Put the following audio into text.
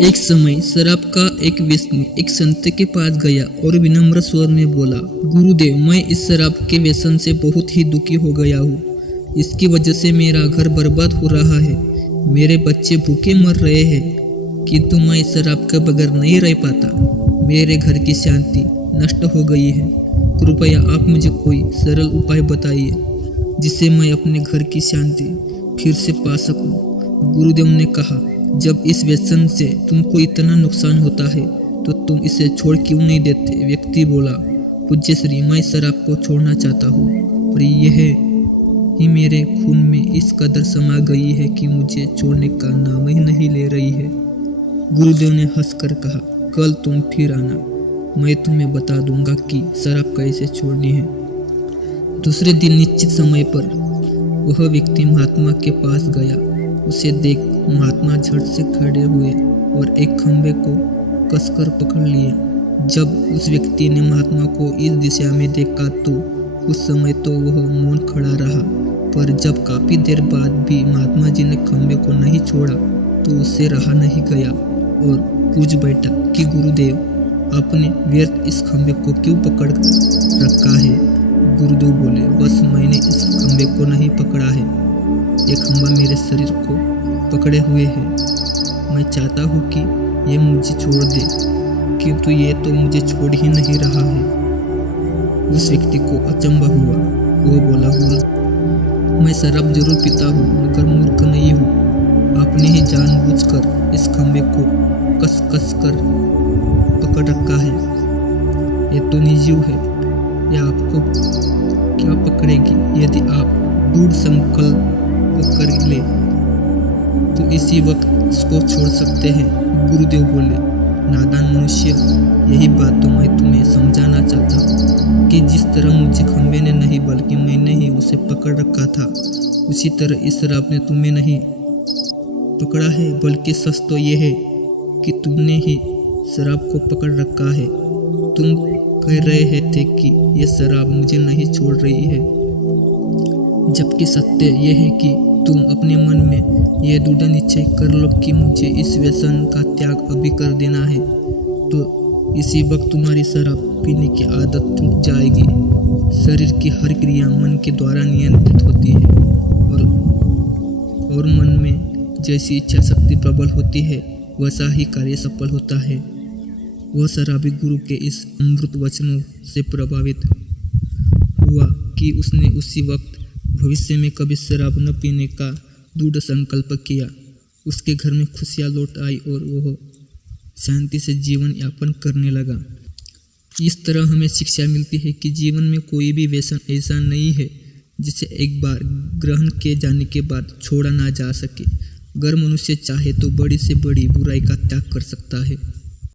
एक समय शराब का एक व्यसनी एक संत के पास गया और विनम्र स्वर में बोला, गुरुदेव, मैं इस शराब के व्यसन से बहुत ही दुखी हो गया हूँ। इसकी वजह से मेरा घर बर्बाद हो रहा है, मेरे बच्चे भूखे मर रहे हैं, किंतु मैं इस शराब के बगैर नहीं रह पाता। मेरे घर की शांति नष्ट हो गई है। कृपया आप मुझे कोई सरल उपाय बताइए जिससे मैं अपने घर की शांति फिर से पा सकूं। गुरुदेव ने कहा, जब इस व्यसन से तुमको इतना नुकसान होता है तो तुम इसे छोड़ क्यों नहीं देते। व्यक्ति बोला, पूज्य श्री, मैं शराब को छोड़ना चाहता हूँ, पर यह ही मेरे खून में इस कदर समा गई है कि मुझे छोड़ने का नाम ही नहीं ले रही है। गुरुदेव ने हंसकर कहा, कल तुम फिर आना, मैं तुम्हें बता दूंगा कि शराब कैसे छोड़नी है। दूसरे दिन निश्चित समय पर वह व्यक्ति महात्मा के पास गया। उसे देख महात्मा झट से खड़े हुए और एक खंभे को कसकर पकड़ लिए। जब उस व्यक्ति ने महात्मा को इस दिशा में देखा तो उस समय तो वह मौन खड़ा रहा, पर जब काफी देर बाद भी महात्मा जी ने खंभे को नहीं छोड़ा तो उससे रहा नहीं गया और पूछ बैठा कि गुरुदेव, आपने व्यर्थ इस खंभे को क्यों पकड़ रखा है। गुरुदेव बोले, बस मैंने इस खंभे को नहीं पकड़ा है, ये खंभा मेरे शरीर को पकड़े हुए है। मैं चाहता हूँ कि ये मुझे छोड़ दे, किंतु ये तो मुझे छोड़ ही नहीं रहा है। उस व्यक्ति को अचंभा हुआ। वो बोला, गुरु, मैं शराब जरूर पीता हूँ मगर मूर्ख नहीं हूँ। आपने ही जानबूझकर इस खंभे को कस कस कर पकड़ रखा है। ये तो निर्जीव है, यह आपको क्या पकड़ेगी। यदि आप दृढ़ संकल्प कर ले तो इसी वक्त इसको छोड़ सकते हैं। गुरुदेव बोले, नादान मनुष्य, यही बात तो मैं तुम्हें समझाना चाहता हूँ कि जिस तरह मुझे खंबे ने नहीं बल्कि मैंने ही उसे पकड़ रखा था, उसी तरह इस शराब ने तुम्हें नहीं पकड़ा है, बल्कि सच तो ये है कि तुमने ही शराब को पकड़ रखा है। तुम कह रहे थे कि ये शराब मुझे नहीं छोड़ रही है, जबकि सत्य यह है कि तुम अपने मन में यह दृढ़ निश्चय कर लो कि मुझे इस व्यसन का त्याग अभी कर देना है, तो इसी वक्त तुम्हारी शराब पीने की आदत छूट जाएगी। शरीर की हर क्रिया मन के द्वारा नियंत्रित होती है और मन में जैसी इच्छा शक्ति प्रबल होती है वैसा ही कार्य सफल होता है। वह शराबी गुरु के इस अमृत वचनों से प्रभावित हुआ कि उसने उसी वक्त भविष्य में कभी शराब न पीने का दृढ़ संकल्प किया। उसके घर में खुशियाँ लौट आई और वह शांति से जीवन यापन करने लगा। इस तरह हमें शिक्षा मिलती है कि जीवन में कोई भी व्यसन ऐसा नहीं है जिसे एक बार ग्रहण किए जाने के बाद छोड़ा ना जा सके। अगर मनुष्य चाहे तो बड़ी से बड़ी बुराई का त्याग कर सकता है।